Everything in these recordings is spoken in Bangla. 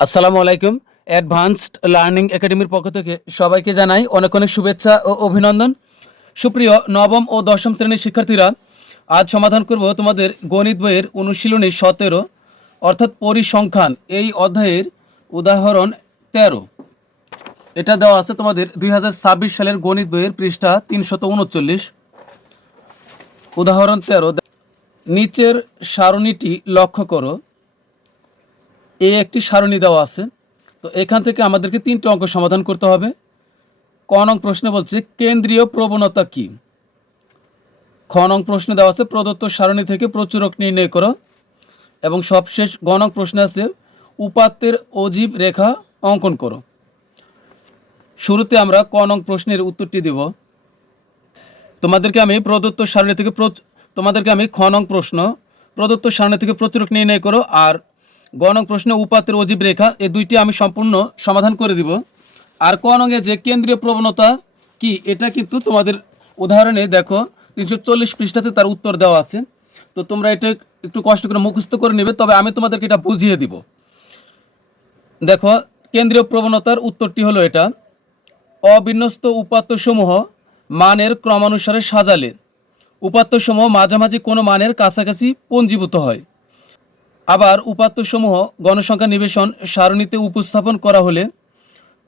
আসসালামু আলাইকুম। অ্যাডভান্সড লার্নিং একাডেমির পক্ষ থেকে সবাইকে জানাই অনেক অনেক শুভেচ্ছা ও অভিনন্দন। সুপ্রিয় নবম ও দশম শ্রেণীর শিক্ষার্থীরা, আজ সমাধান করব তোমাদের গণিত বইয়ের অনুশীলনী 17 অর্থাৎ পরিসংখ্যান এই অধ্যায়ের উদাহরণ 13। এটা দেওয়া আছে তোমাদের 2026 সালের গণিত বইয়ের পৃষ্ঠা 339। উদাহরণ 13, নিচের সারণীটি লক্ষ্য করো। এই একটি সারণী দেওয়া আছে, তো এখান থেকে আমাদেরকে 3টি অঙ্ক সমাধান করতে হবে। ক নং প্রশ্নে বলছে কেন্দ্রীয় প্রবণতা কি। খ নং প্রশ্নে দেওয়া আছে প্রদত্ত সারণী থেকে প্রচুরক নির্ণয় করো, এবং সবশেষ গ নং প্রশ্নে আছে উপাত্তের অজীব রেখা অঙ্কন করো। শুরুতে আমরা ক নং প্রশ্নের উত্তরটি দেব। তোমাদেরকে আমি খ নং প্রশ্ন প্রদত্ত সারণী থেকে প্রচুরক নির্ণয় করো আর গ নং প্রশ্নে উপাত্তের অজীব রেখা, এই দুইটি আমি সম্পূর্ণ সমাধান করে দিব। আর ক নং যে কেন্দ্রীয় প্রবণতা কি, এটা কিন্তু তোমাদের উদাহরণে দেখো 340 পৃষ্ঠাতে তার উত্তর দেওয়া আছে। তো তোমরা এটা একটু কষ্ট করে মুখস্থ করে নেবে, তবে আমি তোমাদেরকে এটা বুঝিয়ে দিব। দেখো, কেন্দ্রীয় প্রবণতার উত্তরটি হলো এটা: অবিন্যস্ত উপাত্তসমূহ মানের ক্রমানুসারে সাজালে উপাত্তসমূহ মাঝামাঝি কোনো মানের কাছাকাছি পঞ্জীভূত হয়। আবার উপাত্তসমূহ গণসংখ্যা নিবেশন সারণীতে উপস্থাপন করা হলে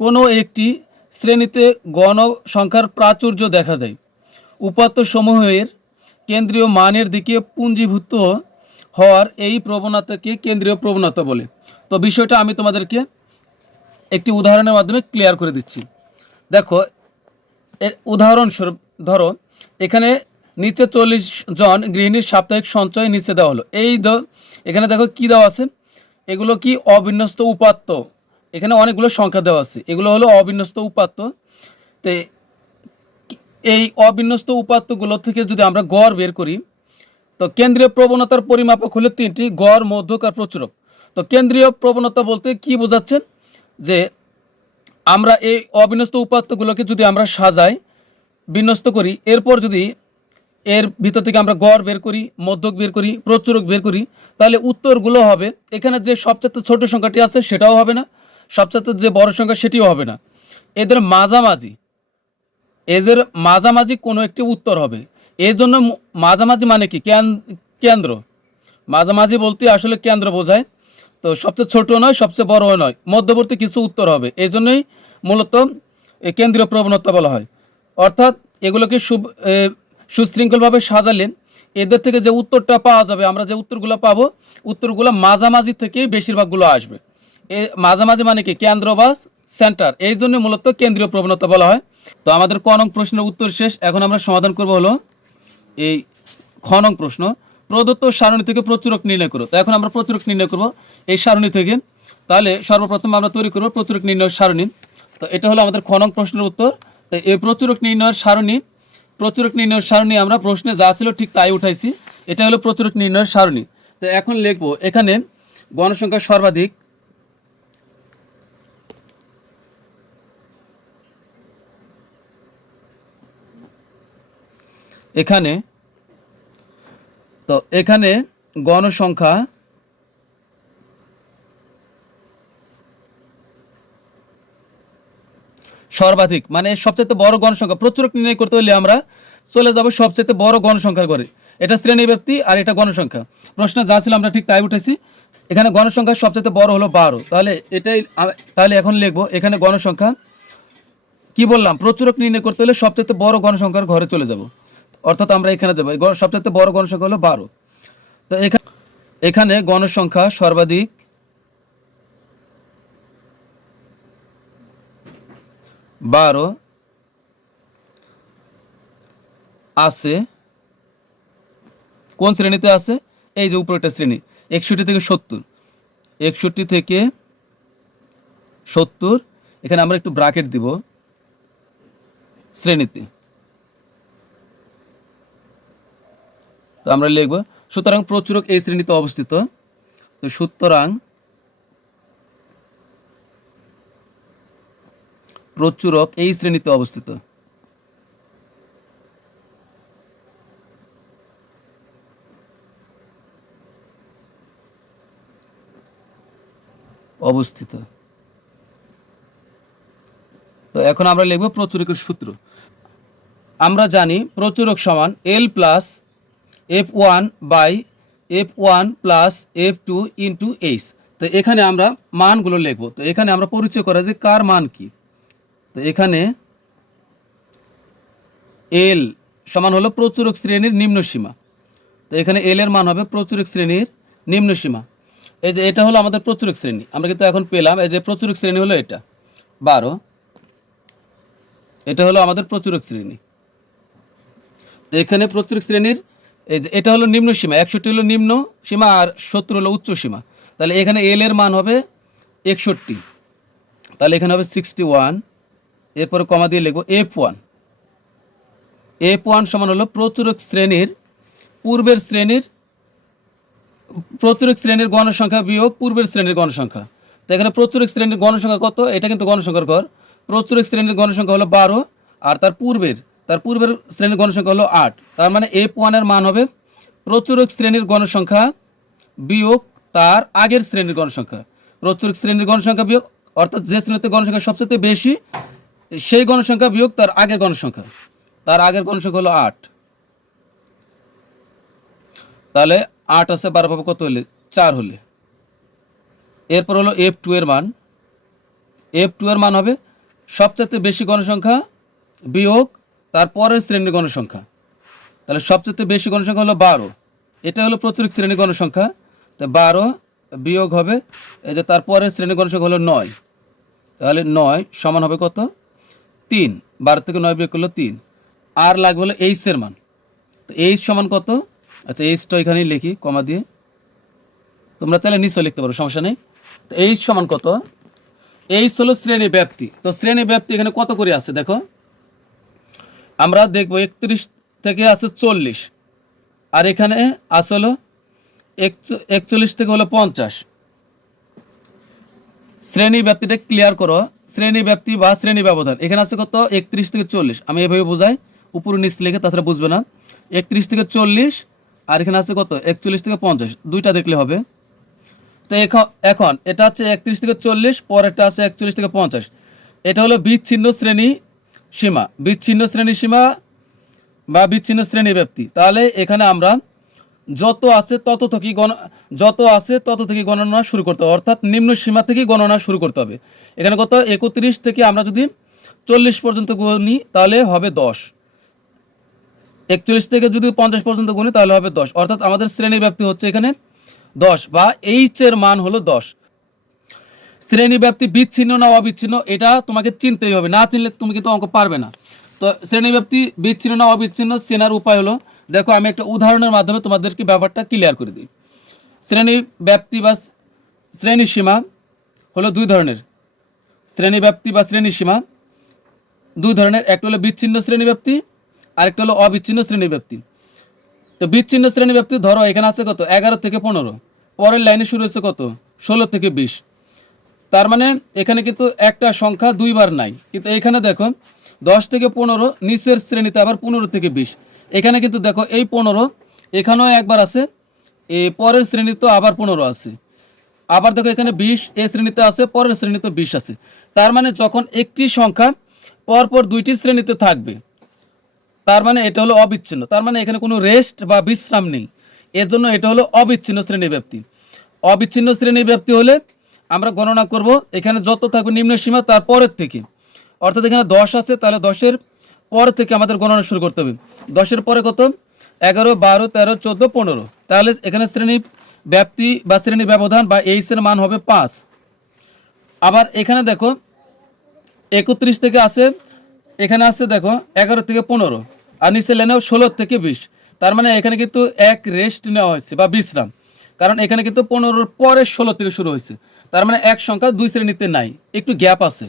কোনো একটি শ্রেণীতে গণসংখ্যার প্রাচুর্য দেখা যায়। উপাত্তসমূহের কেন্দ্রীয় মানের দিকে পুঞ্জীভূত হওয়ার এই প্রবণতাকে কেন্দ্রীয় প্রবণতা বলে। তো বিষয়টা আমি তোমাদেরকে একটি উদাহরণের মাধ্যমে ক্লিয়ার করে দিচ্ছি। দেখো, উদাহরণস্বরূপ ধরো এখানে নিচে 40 জন গৃহিণীর সাপ্তাহিক সঞ্চয় নিচে দেওয়া হলো। এখানে দেখো কি দেওয়া আছে, এগুলো কি অবিন্যস্ত উপাত্ত। এখানে অনেকগুলো সংখ্যা দেওয়া আছে, এগুলো হলো অবিন্যস্ত উপাত্ত। তো এই অবিন্যস্ত উপাত্তগুলো থেকে যদি আমরা গড় বের করি, তো কেন্দ্রীয় প্রবণতার পরিমাপক হলো 3টি: গড়, মধ্যক আর প্রচুরক। তো কেন্দ্রীয় প্রবণতা বলতে কি বোঝাচ্ছেন, যে আমরা এই অবিন্যস্ত উপাত্তগুলোকে যদি আমরা সাজাই, বিন্যস্ত করি, এরপর যদি এর ভিতর থেকে আমরা গড় বের করি, মধ্যক বের করি, প্রচুরক বের করি, তাহলে উত্তরগুলো হবে, এখানে যে সবচেয়ে ছোট সংখ্যাটি আছে সেটাও হবে না, সবচেয়ে যে বড় সংখ্যা সেটিও হবে না। এদের মাঝামাঝি এদের মাঝামাঝি কোনো একটি উত্তর হবে। এই জন্য মাঝামাঝি মানে কি, কেন্দ্র। মাঝামাঝি বলতে আসলে কেন্দ্র বোঝায়। তো সবচেয়ে ছোট নয়, সবচেয়ে বড়ও নয়, মধ্যবর্তী কিছু উত্তর হবে। এই জন্যই মূলত কেন্দ্রীয় প্রবণতা বলা হয়। অর্থাৎ এগুলোকে সুশৃঙ্খলভাবে সাজালে এদের থেকে যে উত্তরটা পাওয়া যাবে, আমরা যে উত্তরগুলো পাবো, উত্তরগুলো মাঝামাঝি থেকেই বেশিরভাগগুলো আসবে। মাঝামাঝি মানে কি, কেন্দ্র বা সেন্টার, এই জন্য মূলত কেন্দ্রীয় প্রবণতা বলা হয়। তো আমাদের ক নং প্রশ্নের উত্তর শেষ। এখন আমরা সমাধান করব হলো এই খ নং প্রশ্ন, প্রদত্ত সারণী থেকে প্রচুরক নির্ণয় করো। তো এখন আমরা প্রচুরক নির্ণয় করব এই সারণী থেকে। তাহলে সর্বপ্রথম আমরা তৈরি করব প্রচুরক নির্ণয়ের সারণী। তো এটা হলো আমাদের খ নং প্রশ্নের উত্তর। তো এই প্রচুরক নির্ণয়ের সারণী আমরা প্রশ্নে যা ছিল ঠিক তাই উঠাইছি। এটা হলো প্রচুরক নির্ণয়ের সারণী। তো এখন লিখব, এখানে গণসংখ্যা সর্বাধিক, এখানে গণসংখ্যা সর্বাধিক মানে সবচেয়ে বড় গণসংখ্যা। প্রচুরক নির্ণয় করতে হলে আমরা চলে যাব সবচেয়ে বড় গণসংখ্যার ঘরে। এটা শ্রেণী ব্যক্তি আর এটা গণসংখ্যা। প্রশ্নে যা ছিল আমরা ঠিক তাই উঠেছি। এখানে গণসংখ্যা সবচেয়ে বড় হলো 12। তাহলে এখন লিখব, এখানে গণসংখ্যা কি বললাম, প্রচুরক নির্ণয় করতে হলে সবচেয়ে বড় গণসংখ্যার ঘরে চলে যাব, অর্থাৎ আমরা এখানে দেবো সবচেয়ে বড় গণসংখ্যা হলো 12। তো এখানে গণসংখ্যা সর্বাধিক 12 আছে। কোন শ্রেণীতে আছে, এই যে উপরে একটা শ্রেণী 61 থেকে 70। 61 থেকে 70, এখানে আমরা একটু ব্র্যাকেট দিব শ্রেণীতে। তো আমরা লিখব, সুতরাং প্রচুরক এই শ্রেণীতে অবস্থিত। তো সুতরাং প্রচুরক এই শ্রেণীতে অবস্থিত। তো এখন আমরা লিখব প্রচুরকের সূত্র। আমরা জানি প্রচুরক সমান L plus F1 by F1 plus F2 into H। তো এখানে আমরা মানগুলো লিখব। তো এখানে আমরা পরিচয় করা দিই কার মান কি। তো এখানে L সমান হলো প্রচুরক শ্রেণীর নিম্ন সীমা। তো এখানে L এর মান হবে প্রচুরক শ্রেণীর নিম্ন সীমা। এই যে এটা হলো আমাদের প্রচুরক শ্রেণী, আমরা কিন্তু এখন পেলাম। এই যে প্রচুরক শ্রেণী হলো এটা 12, এটা হলো আমাদের প্রচুরক শ্রেণী। তো এখানে প্রচুরক শ্রেণীর এই যে এটা হলো নিম্ন সীমা, 61 হলো নিম্ন সীমা আর 70 হলো উচ্চ সীমা। তাহলে এখানে L এর মান হবে 61, তাহলে এখানে হবে 61। এরপরে কমা দিয়ে লিখব F1। F1 সমান হলো প্রচুরক শ্রেণীর পূর্বের শ্রেণীর প্রচুরক শ্রেণীর গণসংখ্যা বিয়োগ পূর্বের শ্রেণীর গণসংখ্যা। তো এখানে প্রচুরক শ্রেণীর গণসংখ্যা কত, এটা কিন্তু গণসংখ্যার ঘর। প্রচুরক শ্রেণীর গণসংখ্যা হলো 12 আর তার পূর্বের শ্রেণীর গণসংখ্যা হলো 8। তার মানে F1 এর মান হবে প্রচুরক শ্রেণীর গণসংখ্যা বিয়োগ তার আগের শ্রেণীর গণসংখ্যা। প্রচুরক শ্রেণীর গণসংখ্যা বিয়োগ অর্থাৎ যে শ্রেণীতে গণসংখ্যা সবচেয়ে বেশি সেই গণসংখ্যা বিয়োগ তার আগের গণসংখ্যা। তার আগের গণসংখ্যা হলো 8। তাহলে 8 আছে 12 পাবো কত হলে 4 হলে। এরপর হলো F2 এর মান। F2 এর মান হবে সবচেয়ে বেশি গণসংখ্যা বিয়োগ তার পরের শ্রেণীর গণসংখ্যা। তাহলে সবচেয়ে বেশি গণসংখ্যা হলো 12, এটা হলো প্রচুরক শ্রেণীর গণসংখ্যা। তো 12 বিয়োগ হবে এই যে তার পরের শ্রেণীর গণসংখ্যা হলো 9। তাহলে 9 সমান হবে কত 3, 12 থেকে 9 বিয়োগ করলো 3। আর লাগবে হলো H এর মান। তো H সমান কত, আচ্ছা Hটা এখানেই লিখি কমা দিয়ে, তোমরা তাহলে নিশ্চয় লিখতে পারো, সমস্যা নেই। তো H সমান কত, H হলো শ্রেণী ব্যাপ্তি। তো শ্রেণী ব্যাপ্তি এখানে কত করে আছে দেখো, আমরা দেখব 31 থেকে আছে 40 আর এখানে আছে হলো 41 থেকে হলো 50। শ্রেণী ব্যাপ্তিটা ক্লিয়ার করো, শ্রেণী ব্যাপ্তি বা শ্রেণী ব্যবধান এখানে আছে কত 31 থেকে 40। আমি এভাবে বোঝাই, উপর নিচ লিখে, তাছাড়া বুঝবে না। 31 থেকে 40 আর এখানে আছে কত 41 থেকে 50, দুইটা দেখলে হবে। তো এখন এটা হচ্ছে 31 থেকে 40, পরেরটা আছে 41 থেকে 50। এটা হলো বিচ্ছিন্ন শ্রেণী সীমা, বিচ্ছিন্ন শ্রেণী সীমা বা বিচ্ছিন্ন শ্রেণী ব্যাপ্তি। তাহলে এখানে আমরা যত আছে তত থেকে গণনা শুরু করতে হবে, অর্থাৎ নিম্ন সীমা থেকে গণনা শুরু করতে হবে। এখানে কত 31 থেকে আমরা যদি 40 পর্যন্ত গুনি তাহলে হবে 10, 41 থেকে যদি 50 পর্যন্ত গুনি তাহলে হবে 10, অর্থাৎ আমাদের শ্রেণী ব্যাপ্তি হচ্ছে এখানে 10 বা H এর মান হলো 10। শ্রেণী ব্যাপ্তি বিচ্ছিন্ন না অবিচ্ছিন্ন এটা তোমাকে চিনতেই হবে, না চিনলে তুমি কিন্তু অঙ্ক পারবে না। তো শ্রেণী ব্যাপ্তি বিচ্ছিন্ন না অবিচ্ছিন্ন চেনার উপায় হলো, দেখো আমি একটা উদাহরণের মাধ্যমে তোমাদেরকে ব্যাপারটা ক্লিয়ার করে দিই। শ্রেণী ব্যাপ্তি বা শ্রেণী সীমা হলো দুই ধরনের। শ্রেণী ব্যাপ্তি বা শ্রেণী সীমা দুই ধরনের, একটা হলো বিচ্ছিন্ন শ্রেণী ব্যাপ্তি আর একটা হলো অবিচ্ছিন্ন শ্রেণী ব্যাপ্তি। তো বিচ্ছিন্ন শ্রেণী ব্যাপ্তি ধরো এখানে আছে কত 11 থেকে 15, পরের লাইনে শুরু হচ্ছে কত 16 থেকে 20। তার মানে এখানে কিন্তু একটা সংখ্যা দুইবার নাই, কিন্তু এখানে দেখো 10 থেকে 15, নিচের শ্রেণীতে আবার 15 থেকে 20। এখানে কিন্তু দেখো এই 15 এখানেও একবার আছে, এই পরের শ্রেণীতে আবার 15 আছে, আবার দেখো এখানে 20 এই শ্রেণীতে আছে, পরের শ্রেণীতে 20 আছে। তার মানে যখন একটি সংখ্যা পরপর দুইটি শ্রেণীতে থাকবে তার মানে এটা হলো অবিচ্ছিন্ন, তার মানে এখানে কোনো রেস্ট বা বিশ্রাম নেই, এর জন্য এটা হলো অবিচ্ছিন্ন শ্রেণী ব্যাপ্তি। অবিচ্ছিন্ন শ্রেণী ব্যাপ্তি হলে আমরা গণনা করব এখানে যত থাকবে নিম্ন সীমা তার পরের থেকে, অর্থাৎ এখানে 10 আছে তাহলে 10-এর পর থেকে আমাদের গণনা শুরু করতে হবে। 10-এর পরে কত 11, 12, 13, 14, 15, তাহলে এখানে শ্রেণী ব্যাপ্তি বা শ্রেণী ব্যবধান বা H এর মান হবে 5। আবার এখানে দেখো 31 থেকে আছে, এখানে আছে দেখো 11 থেকে 15 আর নিচে লেনেও 16 থেকে 20। তার মানে এখানে কিন্তু এক রেস্ট নেওয়া হয়েছে বা বিশ্রাম, কারণ এখানে কিন্তু 15-র পরে 16 থেকে শুরু হয়েছে। তার মানে এক সংখ্যা দুই শ্রেণীতে নাই, একটু গ্যাপ আছে।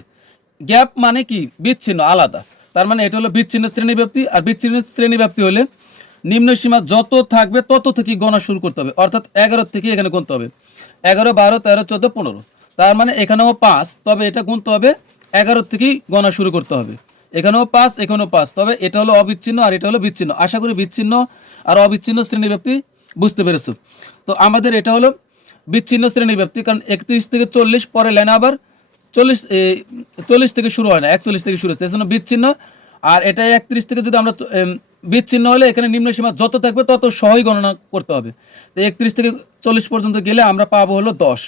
গ্যাপ মানে কি বিচ্ছিন্ন, আলাদা। তার মানে এটা হলো বিচ্ছিন্ন শ্রেণী ব্যাপ্তি। আর বিচ্ছিন্ন শ্রেণী ব্যাপ্তি হলে নিম্ন সীমা যত থাকবে তত থেকে গণনা শুরু করতে হবে, অর্থাৎ 11 থেকে এখানে গুনতে হবে 11, 12, 13, 14, 15। তার মানে এখানেও 5, তবে এটা গুনতে হবে 11 থেকেই গণনা শুরু করতে হবে। এখানেও 5, এখানেও 5, তবে এটা হলো অবিচ্ছিন্ন আর এটা হলো বিচ্ছিন্ন। আশা করি বিচ্ছিন্ন আর অবিচ্ছিন্ন শ্রেণী ব্যাপ্তি বুঝতে পেরেছো। তো আমাদের এটা হলো বিচ্ছিন্ন শ্রেণী ব্যাপ্তি, কারণ 31 থেকে 40 পরে লাইনে আবার 40 থেকে শুরু হয় না, 41 থেকে শুরু হচ্ছে, এজন্য বিচ্ছিন্ন। আর এটা 31 থেকে যদি আমরা বিচ্ছিন্ন হলে এখানে নিম্ন সীমা যত থাকবে তত সহই গণনা করতে হবে। তো 31 থেকে 40 পর্যন্ত গেলে আমরা পাবো হলো 10।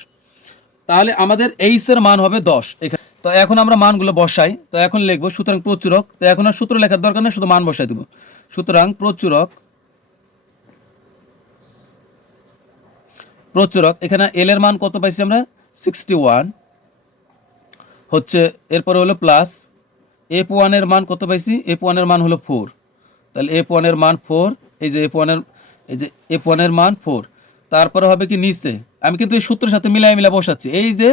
তাহলে আমাদের এইচ এর মান হবে 10 এখানে। তো এখন আমরা মানগুলো বসাই। তো এখন লিখবো সুতরাং প্রচুরক। তো এখন আর সূত্র লেখার দরকার নেই, শুধু মান বসাই দেবো। সুতরাং প্রচুরক এখানে এল এর মান কত পাইছি আমরা 61 হচ্ছে, এরপরে হলো প্লাস f1 এর মান কত পাইছি, f1 এর মান হলো 4। তাহলে f1 এর মান 4, এই যে f1 এর মান 4। তারপরে হবে কি নিচে আমি কিন্তু এই সূত্রের সাথে মিলাই বসাচ্ছি, এই যে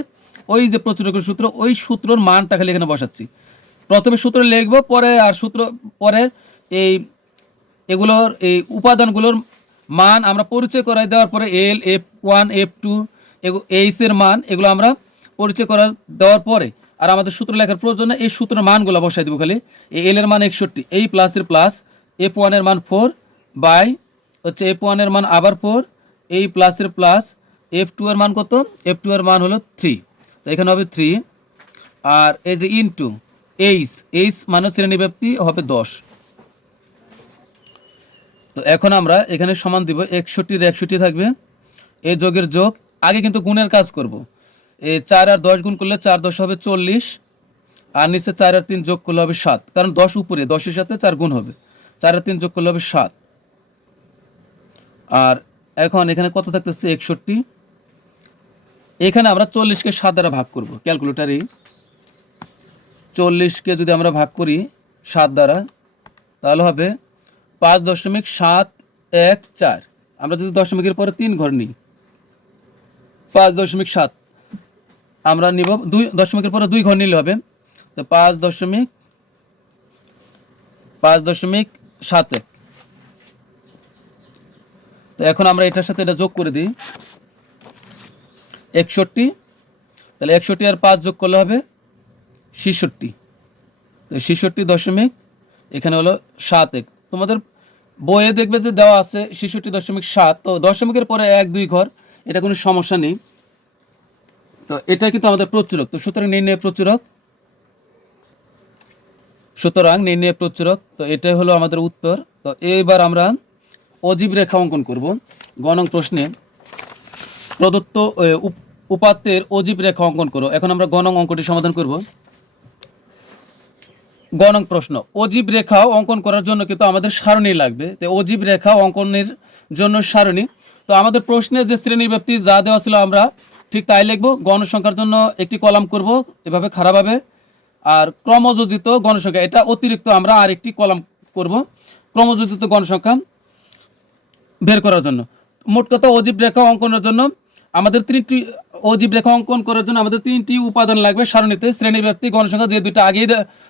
ওই যে প্রচুরকের সূত্র, ওই সূত্রর মানটা খালি এখানে বসাচ্ছি। প্রথমে সূত্র লিখবো, পরে আর সূত্র পরে এগুলোর এই উপাদানগুলোর মান আমরা পরিচয় করাই দেওয়ার পরে এল, f1, f2, এইচ এর মান এগুলো আমরা পরিচয় করা দেওয়ার পরে আর আমাদের সূত্র লেখার প্রয়োজনে এই সূত্রের মানগুলো বসাই দিব খালি। এই এল এর মান 61, এই প্লাসের প্লাস, f1 এর মান 4 বাই হচ্ছে f1 এর মান আবার 4, এই প্লাসের প্লাস, f2 এর মান কত, f2 এর মান হলো 3, তো এখানে হবে 3। আর এই যে ইনটু এইচ মানে শ্রেণীব্যাপ্তি হবে 10। তো এখন আমরা এখানে সমান দিব, 61 থাকবে, এই যোগের যোগ, আগে কিন্তু গুণের কাজ করব। এই 4 আর 10 গুণ করলে 4 10 হবে 40, আর নিচে 4 আর 3 যোগ করলে হবে 7, কারণ 10 উপরে, 10-এর সাথে 4 গুণ হবে, 4 আর 3 যোগ করলে হবে 7। আর এখন এখানে কত থাকতেছে 61, এখানে আমরা 40-কে 7 দ্বারা ভাগ করব ক্যালকুলেটারে। 40-কে যদি আমরা ভাগ করি 7 দ্বারা তাহলে হবে 5.714। আমরা যদি দশমিকের পরে 3 ঘর নিই, 5.7 আমরা নিব, 2 দশমিকের পরে 2 ঘর নিলে হবে, তো 5.71। তো এখন আমরা এটার সাথে এটা যোগ করে দিই 61, তাহলে 61 আর 5 যোগ করলে হবে 66। তো 66 দশমিক এখানে হলো 7 তোমাদের বইয়ে দেখবে যে দেওয়া আছে 66.7, তো দশমিকের পরে 1-2 ঘর, এটা কোনো সমস্যা নেই। তো এটা কিন্তু আমাদের প্রচুরক। তো সুতরাং নির্ণয় প্রচুরক, তো এটাই হলো আমাদের উত্তর। তো এইবার আমরা অজীব রেখা অঙ্কন করব। গণক প্রশ্নে প্রদত্ত উপাত্তের অজীব রেখা অঙ্কন করো। এখন আমরা গণক অঙ্কটি সমাধান করব। গণক প্রশ্ন, অজীব রেখা অঙ্কন করার জন্য কিন্তু আমাদের সারণী লাগবে। তো অজীব রেখা অঙ্কনের জন্য সারণী, তো আমাদের প্রশ্নে যে শ্রেণী ব্যাপ্তি যা দেওয়া ছিল আমরা ঠিক তাই লিখব। গণসংখ্যার জন্য একটি কলাম করব এভাবে খারাপভাবে, আর ক্রমযোজিত গণসংখ্যা এটা অতিরিক্ত আমরা আরেকটি কলাম করব ক্রমযোজিত গণসংখ্যা বের করার জন্য। মোট কথা অজীব রেখা অঙ্কনের জন্য আমাদের তিনটি উপাদান লাগবে সারণীতে, শ্রেণীব্যাপ্তি, গণসংখ্যা,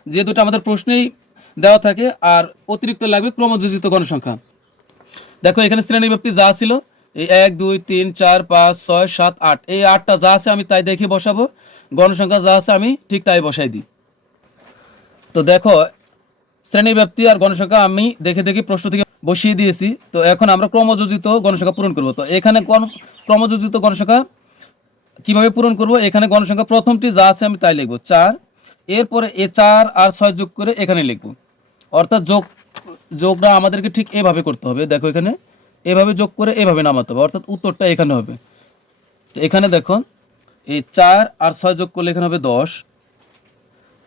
যে দুটো আমাদের প্রশ্নেই দেওয়া থাকে, আর অতিরিক্ত লাগবে ক্রমযোজিত গণসংখ্যা। দেখো এখানে শ্রেণীব্যাপ্তি যা ছিল এই 1 2 3 4 5 6 7 8, এই 8টা যা আছে আমি তাই দেখে বসাবো, গণসংখ্যা যা আছে আমি ঠিক তাই বসাই দিই। তো দেখো শ্রেণীব্যাপ্তি আর গণসংখ্যা আমি দেখে প্রশ্ন থেকে বসিয়ে দিয়েছি। তো এখন আমরা ক্রমযোজিত গণসংখ্যা পূরণ করব। তো এখানে ক্রমযোজিত গণসংখ্যা কিভাবে পূরণ করব, এখানে গণসংখ্যা প্রথমটি যা আছে আমি তাই লিখব 4, এরপরে 4 আর 6 যোগ করে এখানে লিখব, অর্থাৎ যোগটা আমাদেরকে ঠিক এভাবে করতে হবে। দেখো এখানে এভাবে যোগ করে এভাবে নামাতে হবে, অর্থাৎ উত্তরটা এখানে হবে। তো এখানে দেখো এই 4 আর 6 যোগ করলে এখানে হবে 10,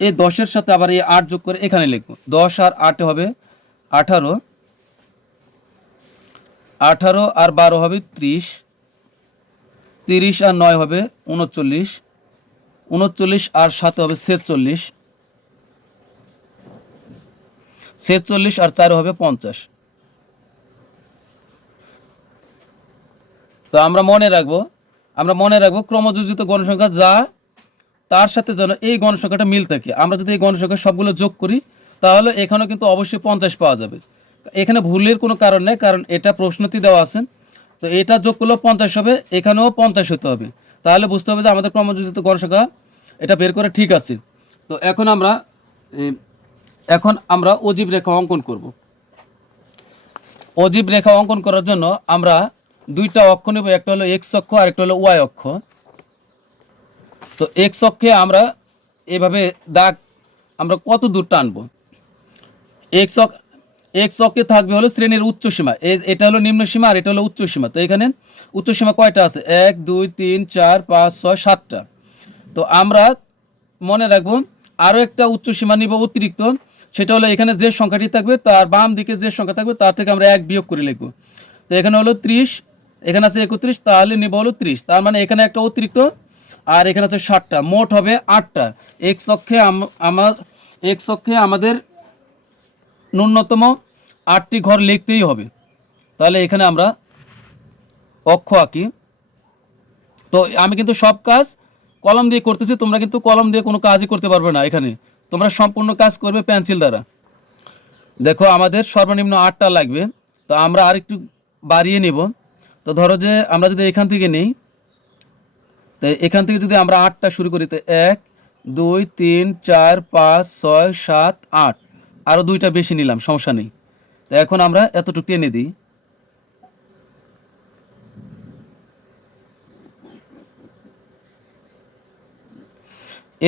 এই 10-এর সাথে আবার এই 8 যোগ করে এখানে লিখব, 10 আর 8 হবে 18, 18 আর 12 হবে 30, 30 আর 9 হবে 39, 39 আর 7 হবে 46, 46 আর 4 হবে 50। তো আমরা মনে রাখবো ক্রমযোজিত গণসংখ্যা যা তার সাথে যেন এই গণসংখ্যাটা মিল থাকে। আমরা যদি এই গণসংখ্যা সবগুলো যোগ করি তাহলে এখানেও কিন্তু অবশ্যই 50 পাওয়া যাবে। এখানে ভুলের কোনো কারণ নেই, কারণ এটা প্রশ্নটি দেওয়া আছে। তো এটা যোগ করলেও 50 হবে, এখানেও 50 হতে হবে, তাহলে বুঝতে হবে যে আমাদের ক্রমযোজিত গণসংখ্যা এটা বের করে ঠিক আছে। তো এখন আমরা অজীব রেখা অঙ্কন করব। অজীব রেখা অঙ্কন করার জন্য আমরা দুইটা অক্ষ নেব, একটা হলো এক্স অক্ষ আর একটা হলো ওয়াই অক্ষ। তো এক্স অক্ষে আমরা এভাবে দাগ আমরা কত দূর টানবো। এক্স অক্ষ এক্স অক্ষে থাকবে হলো শ্রেণীর উচ্চ সীমা, এটা হলো নিম্ন সীমা আর এটা হলো উচ্চ সীমা। তো এখানে উচ্চ সীমা কয়টা আছে? 1 2 3 4 5 6 7টা। তো আমরা মনে রাখবো আরও একটা উচ্চ সীমা নিব অতিরিক্ত, সেটা হলো এখানে যে সংখ্যাটি থাকবে তার বাম দিকে যে সংখ্যা থাকবে তার থেকে আমরা 1 বিয়োগ করে লিখবো। তো এখানে হলো 30, এখানে আছে 31, তাহলে নিব হলো 30। তার মানে এখানে একটা অতিরিক্ত আর এখানে আছে 7টা, মোট হবে 8টা। এক্স অক্ষে এক্স অক্ষে আমাদের ন্যূনতম 8টি ঘর লিখতেই হবে। তাহলে এখানে আমরা অক্ষ আঁকি। তো আমি কিন্তু সব কাজ কলম দিয়ে করতেছি, তোমরা কিন্তু কলম দিয়ে কোনো কাজই করতে পারবে না। এখানে তোমরা সম্পূর্ণ কাজ করবে পেন্সিল দ্বারা। দেখো আমাদের সর্বনিম্ন 8টা লাগবে, তো আমরা আর একটু বাড়িয়ে নেব। তো ধরো যে আমরা যদি এখান থেকে নিই, তো এখান থেকে যদি আমরা 8টা শুরু করি, তো 1 2 3 4 5 6 7 8, আরও 2টা বেশি নিলাম, সমস্যা নেই। তো এখন আমরা এতটুকু টেনে দিই।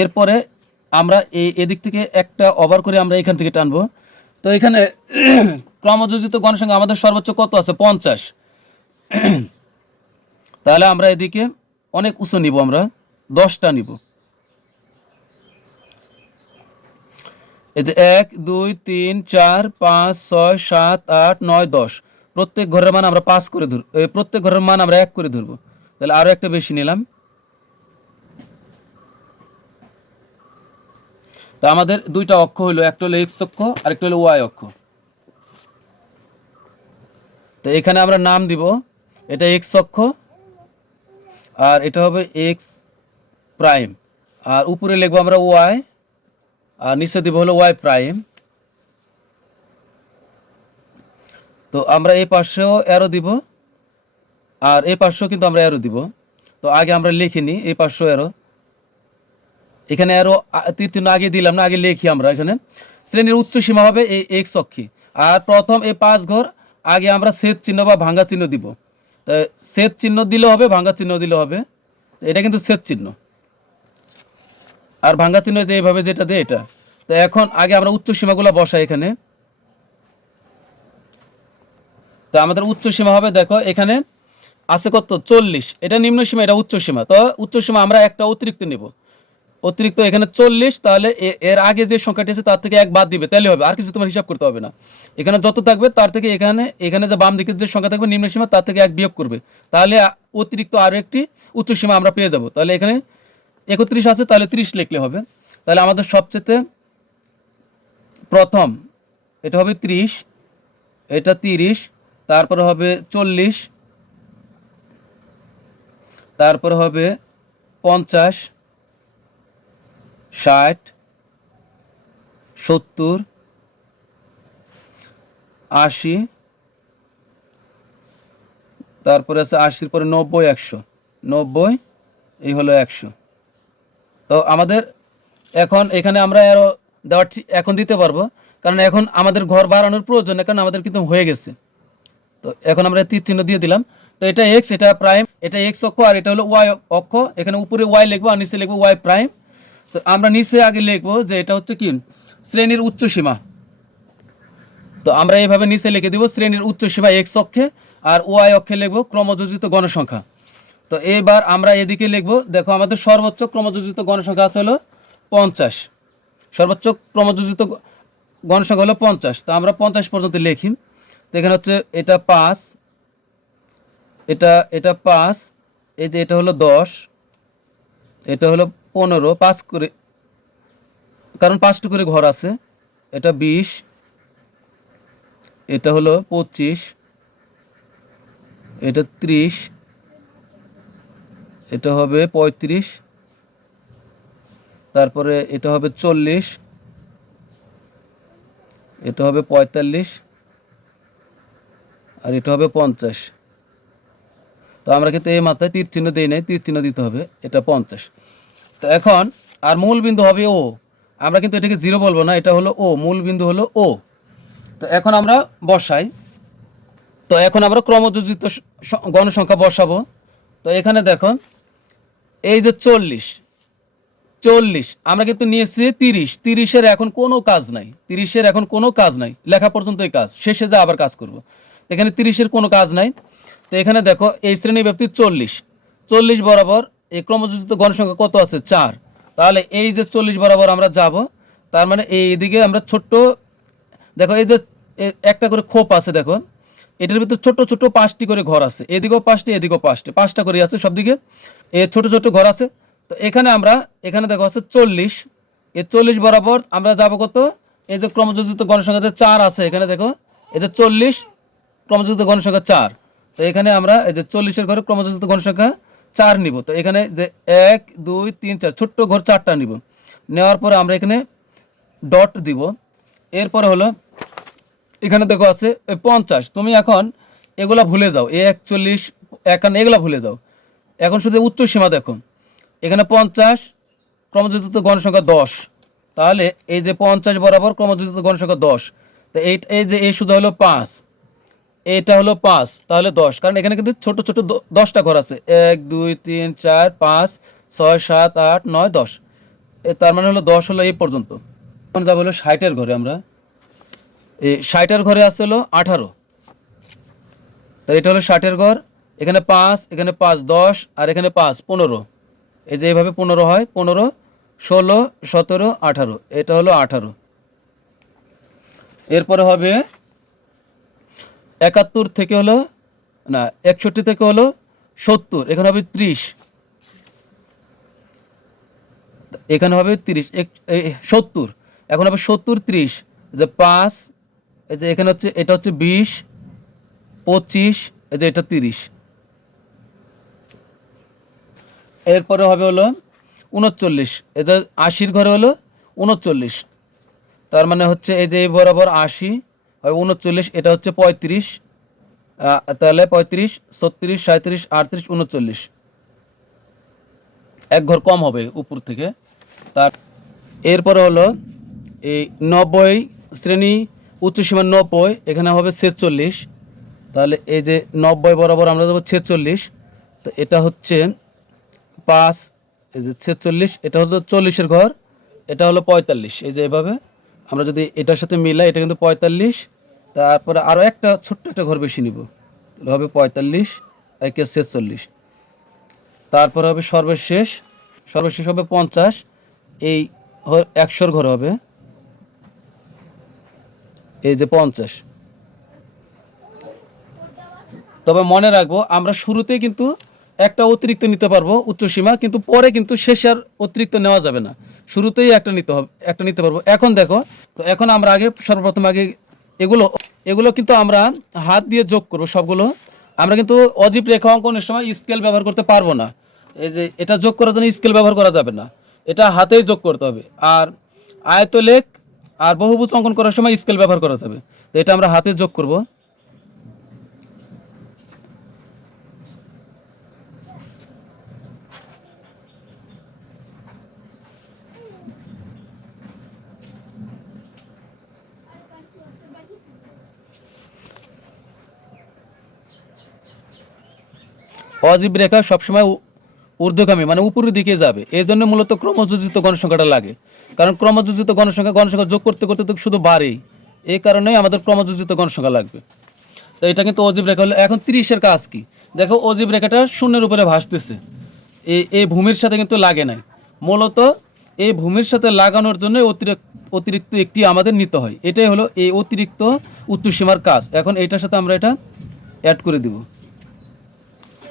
এরপরে আমরা এদিক থেকে একটা ওভার করে আমরা এখান থেকে টানবো। তো এখানে ক্রমযোজিত গণসংখ্যা আমাদের সর্বোচ্চ কত আছে? 50। তাহলে আমরা এদিকে অনেক উঁচু নিব, আমরা 10টা নিব। এই যে 1 2 3 4 5 6 7 8 9 10, প্রত্যেক ঘরের মান আমরা 5 করে ধরব, প্রত্যেক ঘরের মান আমরা 1 করে ধরবো। তাহলে আরও একটা বেশি নিলাম। তো আমাদের দুইটা অক্ষ হলো, একটা হলো এক্স অক্ষ আর একটা হলো ওয়াই অক্ষ। তো এখানে আমরা নাম দিব, এটা এক্স অক্ষ আর এটা হবে এক্স প্রাইম, আর উপরে লিখবো আমরা ওয়াই আর নিচে দিব হলো ওয়াই প্রাইম। তো আমরা এই পাশেও অ্যারো দিব আর এই পাশেও কিন্তু আমরা অ্যারো দিব। তো আগে আমরা লিখে নিই এই পাশেও অ্যারো, এখানে অ্যারো তীর চিহ্ন আগে দিলাম না, আগে লিখি আমরা। এখানে শ্রেণীর উচ্চ সীমা হবে এই এক্স অক্ষী, আর প্রথম এই 5 ঘর আগে আমরা ছেদ চিহ্ন বা ভাঙ্গা চিহ্ন দিব। তো ছেদ চিহ্ন দিলেও হবে, ভাঙ্গা চিহ্ন দিলেও হবে। এটা কিন্তু ছেদ চিহ্ন, আর ভাঙ্গা চিহ্ন যে এইভাবে যেটা দেয় এটা। তো এখন আগে আমরা উচ্চ সীমাগুলো বসাই এখানে। তো আমাদের উচ্চ সীমা হবে, দেখো এখানে আছে কত? 40। এটা নিম্ন সীমা, এটা উচ্চ সীমা। তো উচ্চ সীমা আমরা একটা অতিরিক্ত নেব, অতিরিক্ত এখানে 40। তাহলে এর আগে যে সংখ্যাটি আছে তার থেকে 1 বাদ দিবে, তাহলে হবে, আর কিছু তোমার হিসাব করতে হবে না। এখানে যত থাকবে তার থেকে এখানে যে বাম দিকের যে সংখ্যা থাকবে নিম্ন সীমা তার থেকে 1 বিয়োগ করবে, তাহলে অতিরিক্ত আরও একটি উচ্চ সীমা আমরা পেয়ে যাব। তাহলে এখানে 31 আছে, তাহলে 30 লিখলে হবে। তাহলে আমাদের সবচেয়ে প্রথম এটা হবে 30, এটা 30, তারপরে হবে 40, তারপরে হবে 50, 60, 70, 80, তারপরে আছে 80-র পরে 90, 100, 90, এই হলো 100। তো আমাদের এখন এখানে আমরা আরও দেওয়া এখন দিতে পারবো, কারণ এখন আমাদের ঘর বাড়ানোর প্রয়োজন নেই, কারণ আমাদের কিন্তু হয়ে গেছে। তো এখন আমরা তীর চিহ্ন দিয়ে দিলাম। তো এটা এক্স, এটা প্রাইম, এটা এক্স অক্ষ আর এটা হলো ওয়াই অক্ষ। এখানে উপরে ওয়াই লিখবো আর নিচে লিখবো ওয়াই প্রাইম। তো আমরা নিচে আগে লিখবো যে এটা হচ্ছে কি শ্রেণীর উচ্চ সীমা। তো আমরা এইভাবে নিচে লিখে দিব শ্রেণীর উচ্চ সীমা এক্স অক্ষে, আর ওয়াই অক্ষে লিখবো ক্রমযোজিত গণসংখ্যা। তো এবার আমরা এদিকে লিখবো, দেখো আমাদের সর্বোচ্চ ক্রমযোজিত গণসংখ্যা আছে হলো 50, সর্বোচ্চ ক্রমযোজিত গণসংখ্যা হলো 50। তো আমরা 50 পর্যন্ত লিখি। তো এখানে হচ্ছে এটা 5, এটা 5, এই যে এটা হলো 10, এটা হলো 15, 5 করে, কারণ 5টি করে ঘর আছে। এটা 20, এটা হলো 25, এটা 30, এটা হবে 35, তারপরে এটা হবে 40, এটা হবে 45, আর এটা হবে 50। তো আমরা কিন্তু এই মাথায় তীর চিহ্ন দিই নাই, তীর চিহ্ন দিতে হবে, এটা 50। তো এখন আর মূল বিন্দু হবে ও, আমরা কিন্তু এটাকে 0 বলবো না, এটা হলো ও, মূল বিন্দু হলো ও। তো এখন আমরা বসাই, তো এখন আমরা ক্রমযোজিত গণসংখ্যা বসাবো। তো এখানে দেখো এই যে 40 আমরা কিন্তু নিয়েছি 30-এর এখন কোনো কাজ নাই, 30-এর এখন কোনো কাজ নাই, লেখা পর্যন্তই কাজ, শেষে যা আবার কাজ করব। এখানে 30-এর কোনো কাজ নাই। তো এখানে দেখো এই শ্রেণী ব্যাপ্তি 40 বরাবর এই ক্রমযোজিত গণসংখ্যা কত আছে 4। তাহলে এই যে 40 বরাবর আমরা যাব, তার মানে এইদিকে আমরা ছোট্ট দেখো এই যে একটা করে খোপ আছে, দেখো এটার ভিতরে ছোট ছোট 5টি করে ঘর আছে, এদিকেও 5টি এদিকেও 5টা করে আছে, সব দিকে এই ছোট ছোট ঘর আছে। তো এখানে দেখো আছে 40, এই 40 বরাবর আমরা যাব কত, এই যে ক্রমযোজিত গণসংখ্যা যে 4 আছে, এখানে দেখো এই যে 40 ক্রমযোজিত গণসংখ্যা 4। তো এখানে আমরা এই যে 40-এর ঘরে ক্রমযোজিত গণসংখ্যা 4 নিব। তো এখানে যে 1 2 3 4 ছোট্ট ঘর 4টা নিব, নেওয়ার পরে আমরা এখানে ডট দিব। এরপরে হলো এখানে দেখো আছে 50। তুমি এখন এগুলা ভুলে যাও, 41 51 এগুলা ভুলে যাও, এখন শুধু উচ্চ সীমা দেখো, এখানে 50 ক্রমযোজিত গণসংখ্যা 10। তাহলে এই যে 50 বরাবর ক্রমযোজিত গণসংখ্যা 10। তো এই যে এই শুধু হলো 5, এটা হলো 5, তাহলে 10, কারণ এখানে কিন্তু ছোট ছোট 10টা ঘর আছে, 1 2 3 4 5 6 7 8 9 10, তার মানে হলো 10 হলো এই পর্যন্ত। এখন যাব হলো 60-এর ঘরে, আমরা এই 60-এর ঘরে আছে হলো 18। তো এটা হলো 60-এর ঘর, এখানে 5 এখানে 5 10 আর এখানে 5 15, এই যে এইভাবে 15 হয়, 15 16 17 18, এটা হলো 18। এরপরে হবে 71 থেকে হলো না 61 থেকে হলো 70, এখানে হবে 30, এখানে হবে 30 70, এখন হবে 70 30, যে 5, এই যে এখানে হচ্ছে এটা হচ্ছে 20 25, এই যে এটা 30। এরপরে হবে হলো 39, এই যে 80-র ঘরে হলো 39, তার মানে হচ্ছে এই যে এই বরাবর 80 হয় 39, এটা হচ্ছে 35, তাহলে 35 36 37 38 39, এক ঘর কম হবে উপর থেকে। তার এরপরে হলো এই 90 শ্রেণী উচ্চসীমা 90, এখানে হবে 46, তাহলে এই যে 90 বরাবর আমরা দেবো 46। তো এটা হচ্ছে 5, এই যে 46, এটা হলো 40-এর ঘর, এটা হলো 45, এই যে এভাবে আমরা যদি এটার সাথে মিলাই, এটা কিন্তু 45, তারপরে আরও একটা ছোট্ট একটা ঘর বেশি নিব, তাহলে হবে 45 একে 46, তারপরে হবে সর্বশেষ হবে 50, এই 100-র ঘর হবে এই যে 50। তবে মনে রাখবো আমরা শুরুতেই কিন্তু একটা অতিরিক্ত নিতে পারবো উচ্চসীমা, কিন্তু পরে কিন্তু শেষে আর অতিরিক্ত নেওয়া যাবে না, শুরুতেই একটা নিতে পারবো। এখন দেখো, তো এখন আমরা সর্বপ্রথম এগুলো কিন্তু আমরা হাত দিয়ে যোগ করবো সবগুলো। আমরা কিন্তু অজীব রেখা অঙ্কনের সময় স্কেল ব্যবহার করতে পারবো না, এই যে এটা যোগ করার জন্য স্কেল ব্যবহার করা যাবে না, এটা হাতেই যোগ করতে হবে। আর আয়তলেখ আর বহুভুজ অঙ্কন করার সময় স্কেল ব্যবহার করা যাবে, তো এটা আমরা হাতে যোগ করব। অজীব রেখা সবসময় ঊর্ধ্বগামী মানে উপরের দিকে যাবে, এই জন্য মূলত ক্রমযোজিত গণসংখ্যাটা লাগে, কারণ ক্রমযোজিত গণসংখ্যা যোগ করতে করতে তো শুধু বাড়েই, এই কারণেই আমাদের ক্রমযোজিত গণসংখ্যা লাগবে। তো এটা কিন্তু অজীব রেখা হলো। এখন 30-এর কাজ কি দেখো, অজীব রেখাটা শূন্যের উপরে ভাসতেছে, এই ভূমির সাথে কিন্তু লাগে নাই, মূলত এই ভূমির সাথে লাগানোর জন্য অতিরিক্ত একটি আমাদের নিতে হয়, এটাই হলো এই অতিরিক্ত উচ্চসীমার কাজ। এখন এইটার সাথে আমরা এটা অ্যাড করে দিব,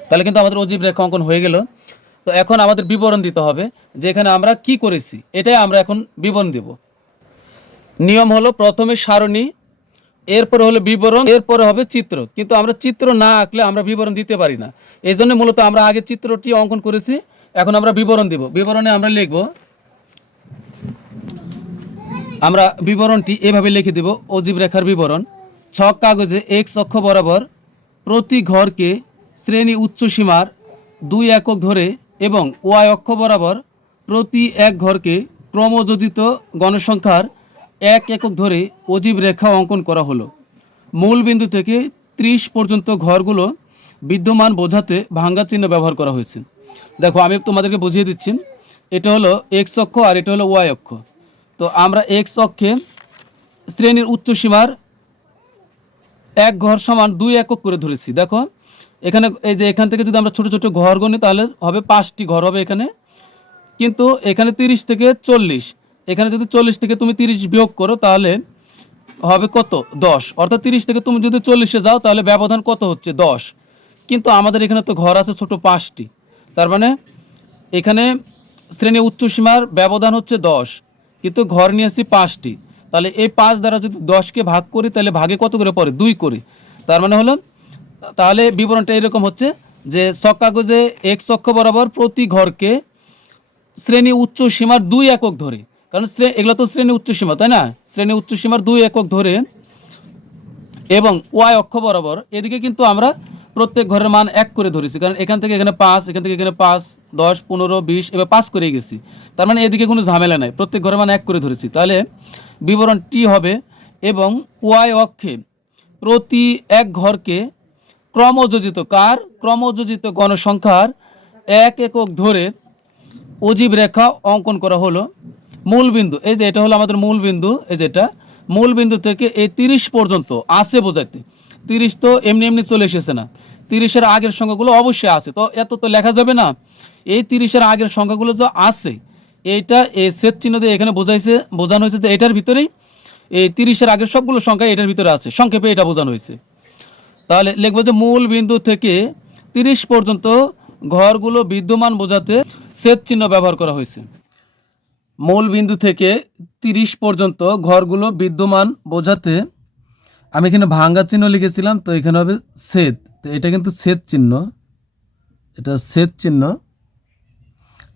তাহলে কিন্তু আমাদের অজীব রেখা অঙ্কন হয়ে গেল। তো এখন আমাদের বিবরণ দিতে হবে যে এখানে আমরা কি করেছি, এটাই আমরা এখন বিবরণ দেব। নিয়ম হলো প্রথমে সারণী, এরপরে হলো বিবরণ, এরপরে হবে চিত্র, কিন্তু আমরা চিত্র না আঁকলে আমরা বিবরণ দিতে পারি না, এই জন্য মূলত আমরা আগে চিত্রটি অঙ্কন করেছি, এখন আমরা বিবরণ দেব। বিবরণে আমরা লিখব, আমরা বিবরণটি এভাবে লিখে দেব, অজীব রেখার বিবরণ। ছক কাগজে এক্স অক্ষ বরাবর প্রতি ঘরকে শ্রেণী উচ্চসীমার 2 একক ধরে এবং ওয়াই অক্ষ বরাবর প্রতি এক ঘরকে ক্রমযোজিত গণসংখ্যার 1 একক ধরে অজীব রেখা অঙ্কন করা হলো। মূল বিন্দু থেকে 30 পর্যন্ত ঘরগুলো বিদ্যমান বোঝাতে ভাঙ্গা চিহ্ন ব্যবহার করা হয়েছে। দেখো আমি তোমাদেরকে বুঝিয়ে দিচ্ছি, এটা হলো এক্স অক্ষ আর এটা হলো ওয়াই অক্ষ। তো আমরা এক্স অক্ষে শ্রেণীর উচ্চ সীমার এক ঘর সমান 2 একক করে ধরেছি। দেখো এখানে এই যে এখান থেকে যদি আমরা ছোট ছোট ঘর গণি তাহলে হবে 5টি ঘর হবে এখানে, কিন্তু এখানে 30 থেকে 40, এখানে যদি 40 থেকে তুমি 30 বিয়োগ করো তাহলে হবে কত 10, অর্থাৎ 30 থেকে তুমি যদি 40-এ যাও তাহলে ব্যবধান কত হচ্ছে 10, কিন্তু আমাদের এখানে তো ঘর আছে ছোট 5টি, তার মানে এখানে শ্রেণী উচ্চ সীমার ব্যবধান হচ্ছে 10, কিন্তু ঘর নিয়েছি 5টি, তাহলে এই 5 দ্বারা যদি 10কে ভাগ করি তাহলে ভাগে কত করে পড়ে 2 করে। তার মানে হলো তাহলে বিবরণটা এরকম হচ্ছে যে ছক কাগজে এক্স অক্ষ বরাবর প্রতি ঘরকে শ্রেণী উচ্চ সীমার 2 একক ধরে, কারণ এগুলো তো শ্রেণী উচ্চ সীমা তাই না, শ্রেণী উচ্চ সীমার 2 একক ধরে এবং ওয়াই অক্ষ বরাবর এদিকে কিন্তু আমরা প্রত্যেক ঘরের মান 1 করে ধরেছি, কারণ এখান থেকে এখানে 5, এখান থেকে এখানে 5, 10, 15, 20 এবার 5 করে গেছি, তার মানে এদিকে কোনো ঝামেলা নাই, প্রত্যেক ঘরের মান 1 করে ধরেছি। তাহলে বিবরণ টি হবে এবং ওয়াই অক্ষে প্রতি এক ঘরকে ক্রমযোজিত ক্রমযোজিত গণসংখ্যার 1 একক ধরে অজীব রেখা অঙ্কন করা হলো। মূল বিন্দু এই যে এটা হলো আমাদের মূল বিন্দু, এই যেটা মূল বিন্দু থেকে এই 30 পর্যন্ত আসে বোঝাইতে, 30 তো এমনি এমনি চলে এসেছে না, 30-এর আগের সংখ্যাগুলো অবশ্যই আছে, তো এত তো লেখা যাবে না, এই 30-এর আগের সংখ্যাগুলো যে আছে এইটা এই সেট চিহ্ন দিয়ে এখানে বোঝানো হয়েছে যে এটার ভিতরেই এই 30-এর আগের সবগুলো সংখ্যা এটার ভিতরে আছে, সংক্ষেপে এটা বোঝানো হয়েছে। তাহলে লিখবো যে মূল বিন্দু থেকে 30 পর্যন্ত ঘরগুলো বিদ্যমান বোঝাতে সেট চিহ্ন ব্যবহার করা হয়েছে। মূল বিন্দু থেকে 30 পর্যন্ত ঘরগুলো বিদ্যমান বোঝাতে আমি এখানে ভাঙ্গা চিহ্ন লিখেছিলাম, তো এখানে হবে ছেদ, তো এটা কিন্তু ছেদ চিহ্ন, এটা ছেদ চিহ্ন,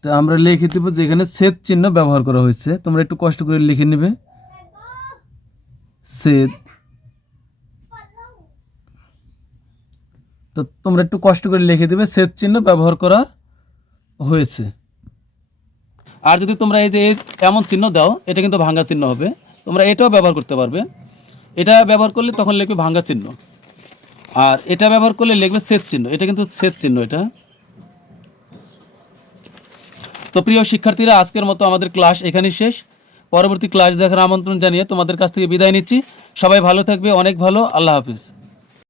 তো আমরা লিখে দেব যে এখানে ছেদ চিহ্ন ব্যবহার করা হয়েছে, তোমরা একটু কষ্ট করে লিখে নেবে ছেদ, তো তোমরা একটু কষ্ট করে লিখে দেবে ছেদ চিহ্ন ব্যবহার করা হয়েছে। আর যদি তোমরা এই যে এমন চিহ্ন দাও এটা কিন্তু ভাঙ্গা চিহ্ন হবে, তোমরা এটাও ব্যবহার করতে পারবে, এটা ব্যবহার করলে তখন লিখবে ভাঙ্গা চিহ্ন, আর এটা ব্যবহার করলে লিখবে ছেদ চিহ্ন, এটা কিন্তু ছেদ চিহ্ন এটা। তো প্রিয় শিক্ষার্থীরা আজকের মতো আমাদের ক্লাস এখানেই শেষ, পরবর্তী ক্লাস দেখার আমন্ত্রণ জানিয়ে তোমাদের কাছ থেকে বিদায় নিচ্ছি, সবাই ভালো থাকবে, অনেক ভালো, আল্লাহ হাফিজ।